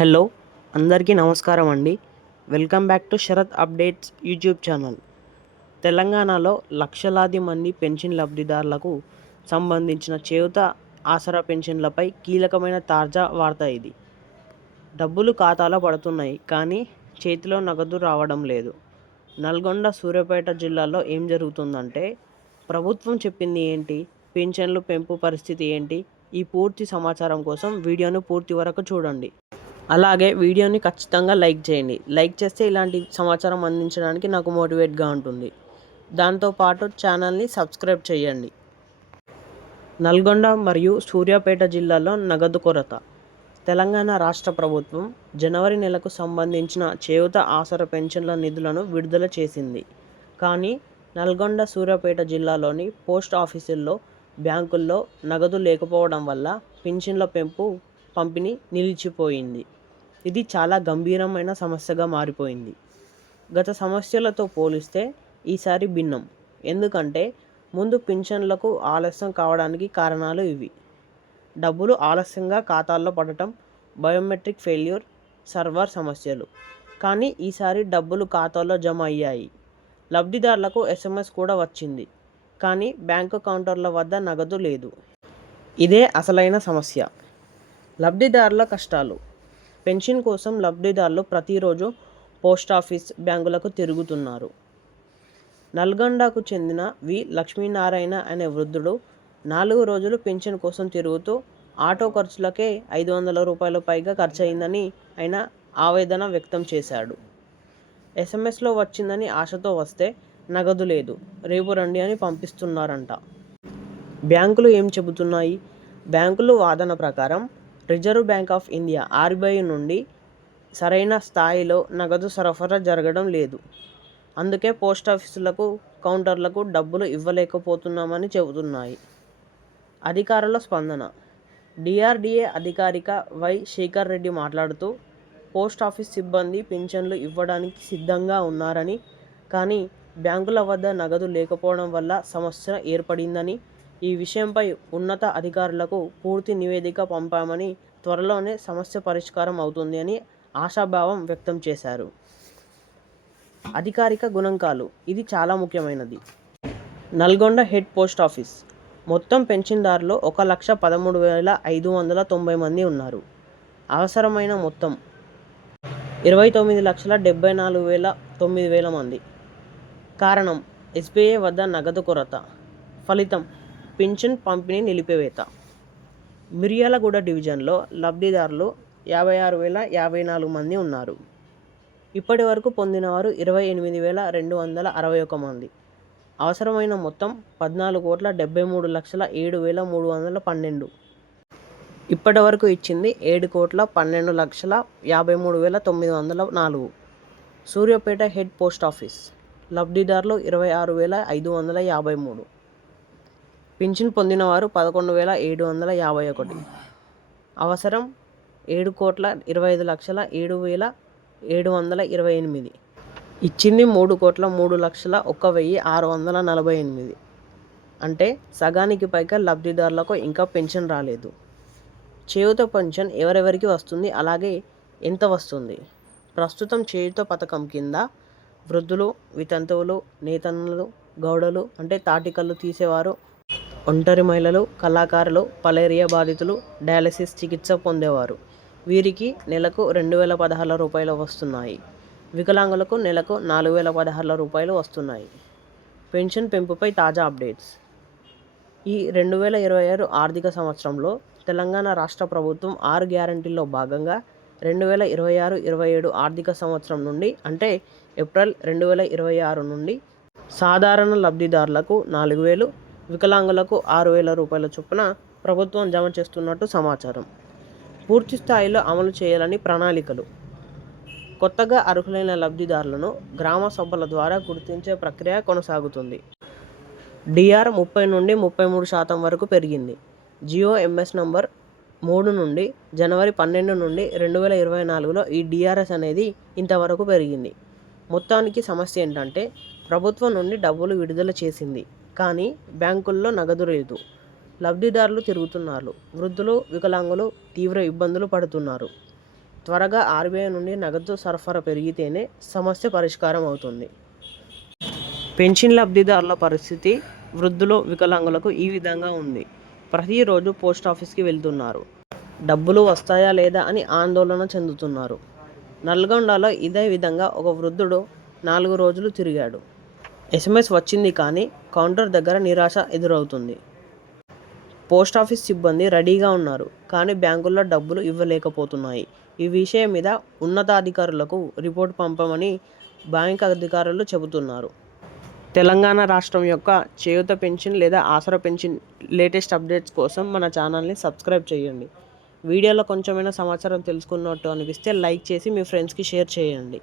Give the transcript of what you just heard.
Hello అందరికీ నమస్కారం అండి. Welcome back to Sharath updates YouTube channel. తెలంగాణలో లక్షలాది మంది పెన్షన్ లబ్ధిదారులకు సంబంధించిన చేయుత ఆసరా పెన్షన్లపై కీలకమైన తాజా వార్త ఇది. డబ్బులు ఖాతాలో పడుతున్నాయి కానీ చేతిలో నగదు రావడం లేదు. నల్గొండ సూర్యాపేట జిల్లాలో ఏం జరుగుతుందంటే ప్రభుత్వం చెప్పింది ఏంటి? పెన్షన్లు పెంపు పరిస్థితి ఏంటి? ఈ పూర్తి సమాచారం కోసం వీడియోను పూర్తి వరకు చూడండి. అలాగే వీడియోని ఖచ్చితంగా లైక్ చేయండి. లైక్ చేస్తే ఇలాంటి సమాచారం అందించడానికి నాకు మోటివేట్గా ఉంటుంది. దాంతోపాటు ఛానల్ని సబ్స్క్రైబ్ చేయండి. నల్గొండ మరియు సూర్యాపేట జిల్లాలో నగదు కొరత. తెలంగాణ రాష్ట్ర ప్రభుత్వం జనవరి నెలకు సంబంధించిన చేయుత ఆసర పెన్షన్ల నిధులను విడుదల చేసింది. కానీ నల్గొండ సూర్యాపేట జిల్లాలోని పోస్ట్ ఆఫీసుల్లో బ్యాంకుల్లో నగదు లేకపోవడం వల్ల పింఛన్ల పెంపు పంపిణీ నిలిచిపోయింది. ఇది చాలా గంభీరమైన సమస్యగా మారిపోయింది. గత సమస్యలతో పోలిస్తే ఈసారి భిన్నం. ఎందుకంటే ముందు పింఛన్లకు ఆలస్యం కావడానికి కారణాలు ఇవి. డబ్బులు ఆలస్యంగా ఖాతాల్లో పడటం బయోమెట్రిక్ ఫెయిల్యూర్ సర్వర్ సమస్యలు. కానీ ఈసారి డబ్బులు ఖాతాలో జమ అయ్యాయి. లబ్ధిదారులకు ఎస్ఎంఎస్ కూడా వచ్చింది. కానీ బ్యాంకు కౌంటర్ల వద్ద నగదు లేదు. ఇదే అసలైన సమస్య. లబ్ధిదారుల కష్టాలు. పెన్షన్ కోసం లబ్ధిదారులు ప్రతిరోజు పోస్ట్ ఆఫీస్ బ్యాంకులకు తిరుగుతున్నారు. నల్గొండకు చెందిన వి. లక్ష్మీనారాయణ అనే వృద్ధుడు నాలుగు రోజులు పెన్షన్ కోసం తిరుగుతూ ఆటో ఖర్చులకే ఐదు వందల రూపాయల పైగా ఖర్చు అయిందని ఆయన ఆవేదన వ్యక్తం చేశాడు. ఎస్ఎంఎస్లో వచ్చిందని ఆశతో వస్తే నగదు లేదు రేపు రండి అని పంపిస్తున్నారంట. బ్యాంకులు ఏం చెబుతున్నాయి? బ్యాంకులు వాదన ప్రకారం reserve bank of India RBI నుండి సరైన స్థాయిలో నగదు సరఫరా జరగడం లేదు. అందుకే పోస్ట్ ఆఫీసులకు కౌంటర్లకు డబ్బులు ఇవ్వలేకపోతున్నామని చెబుతున్నాయి. అధికారుల స్పందన. డిఆర్డిఏ అధికారిక వై శేఖర్ రెడ్డి మాట్లాడుతూ పోస్ట్ ఆఫీస్ సిబ్బంది పింఛన్లు ఇవ్వడానికి సిద్ధంగా ఉన్నారని కానీ బ్యాంకుల వద్ద నగదు లేకపోవడం వల్ల సమస్య ఏర్పడిందని ఈ విషయంపై ఉన్నత అధికారులకు పూర్తి నివేదిక పంపామని త్వరలోనే సమస్య పరిష్కారం అవుతుంది అని ఆశాభావం వ్యక్తం చేశారు. అధికారిక గుణంకాలు ఇది చాలా ముఖ్యమైనది. Nalgonda head post office. మొత్తం పెన్షన్దారులు ఒక లక్ష పదమూడు వేల ఐదు వందల తొంభై మంది ఉన్నారు. అవసరమైన మొత్తం ఇరవై తొమ్మిది లక్షల డెబ్బై నాలుగు వేల తొమ్మిది వేల మంది. కారణం ఎస్బీఐ వద్ద నగదు కొరత. ఫలితం పింఛన్ పంపిణీ నిలిపివేత. మిర్యాలగూడ డివిజన్లో లబ్ధిదారులు యాభై ఆరు వేల యాభై నాలుగు మంది ఉన్నారు. ఇప్పటి వరకు పొందినవారు ఇరవై ఎనిమిది వేల రెండు వందల అరవై ఒక మంది. అవసరమైన మొత్తం పద్నాలుగు కోట్ల డెబ్బై మూడు లక్షల ఏడు వేల మూడు వందల పన్నెండు. ఇప్పటి వరకు ఇచ్చింది ఏడు కోట్ల పన్నెండు లక్షల యాభై మూడు వేల తొమ్మిది వందల నాలుగు. Suryapet head post office. లబ్ధిదారులు ఇరవై ఆరు వేల ఐదు వందల యాభై మూడు. పింఛన్ పొందినవారు పదకొండు వేల ఏడు వందల యాభై ఒకటి. అవసరం ఏడు కోట్ల ఇరవై ఐదు లక్షల ఏడు వేల ఏడు వందల ఇరవై ఎనిమిది. ఇచ్చింది మూడు కోట్ల మూడు లక్షల ఒక్క వెయ్యి ఆరు వందల నలభై ఎనిమిది. అంటే సగానికి పైగా లబ్ధిదారులకు ఇంకా పెన్షన్ రాలేదు. చేయూత పెన్షన్ ఎవరెవరికి వస్తుంది? అలాగే ఎంత వస్తుంది? ప్రస్తుతం చేయూత పథకం కింద వృద్ధులు వితంతువులు నేతన్నలు గౌడలు అంటే తాటికల్లు తీసేవారు ఒంటరి మహిళలు కళాకారులు పలేరియా బాధితులు డయాలసిస్ చికిత్స పొందేవారు. వీరికి నెలకు రెండు వేల పదహారు రూపాయలు వస్తున్నాయి. వికలాంగులకు నెలకు నాలుగు వేల పదహారు రూపాయలు వస్తున్నాయి. పెన్షన్ పెంపుపై తాజా అప్డేట్స్. ఈ రెండు వేల ఇరవై ఆరు ఆర్థిక సంవత్సరంలో తెలంగాణ రాష్ట్ర ప్రభుత్వం ఆరు గ్యారంటీల్లో భాగంగా రెండు వేల ఇరవై ఆరు ఇరవై ఏడు ఆర్థిక సంవత్సరం నుండి అంటే ఏప్రిల్ రెండు వేల ఇరవై ఆరు నుండి సాధారణ లబ్ధిదారులకు నాలుగు వేలు వికలాంగులకు ఆరు వేల రూపాయల చొప్పున ప్రభుత్వం జమ చేస్తున్నట్టు సమాచారం. పూర్తి స్థాయిలో అమలు చేయాలని ప్రణాళికలు. కొత్తగా అర్హులైన లబ్ధిదారులను గ్రామ సభల ద్వారా గుర్తించే ప్రక్రియ కొనసాగుతుంది. డిఆర్ ముప్పై నుండి ముప్పై మూడు శాతం వరకు పెరిగింది. జియో ఎంఎస్ నంబర్ మూడు నుండి జనవరి పన్నెండు నుండి రెండు వేల ఇరవై నాలుగులో ఈ డిఆర్ఎస్ అనేది ఇంతవరకు పెరిగింది. మొత్తానికి సమస్య ఏంటంటే ప్రభుత్వం నుండి డబ్బులు విడుదల చేసింది. కానీ బ్యాంకుల్లో నగదు లేదు. లబ్ధిదారులు తిరుగుతున్నారు. వృద్ధులు వికలాంగులు తీవ్ర ఇబ్బందులు పడుతున్నారు. త్వరగా ఆర్బీఐ నుండి నగదు సరఫరా పెరిగితేనే సమస్య పరిష్కారం అవుతుంది. పెన్షన్ లబ్ధిదారుల పరిస్థితి వృద్ధులు వికలాంగులకు ఈ విధంగా ఉంది. ప్రతిరోజు పోస్ట్ ఆఫీస్కి వెళ్తున్నారు. డబ్బులు వస్తాయా లేదా అని ఆందోళన చెందుతున్నారు. నల్గొండలో ఇదే విధంగా ఒక వృద్ధుడు నాలుగు రోజులు తిరిగాడు. ఎస్ఎంఎస్ వచ్చింది కానీ కౌంటర్ దగ్గర నిరాశ ఎదురవుతుంది. పోస్ట్ ఆఫీస్ సిబ్బంది రెడీగా ఉన్నారు కానీ బ్యాంకుల్లో డబ్బులు ఇవ్వలేకపోతున్నాయి. ఈ విషయం మీద ఉన్నతాధికారులకు రిపోర్ట్ పంపమని బ్యాంక్ అధికారులు చెబుతున్నారు. తెలంగాణ రాష్ట్రం యొక్క చేయూత పెన్షన్ లేదా ఆసరా పెన్షన్ లేటెస్ట్ అప్డేట్స్ కోసం మన ఛానల్ని సబ్స్క్రైబ్ చేయండి. వీడియోలో కొంచెమైనా సమాచారం తెలుసుకున్నట్టు అనిపిస్తే లైక్ చేసి మీ ఫ్రెండ్స్కి షేర్ చేయండి.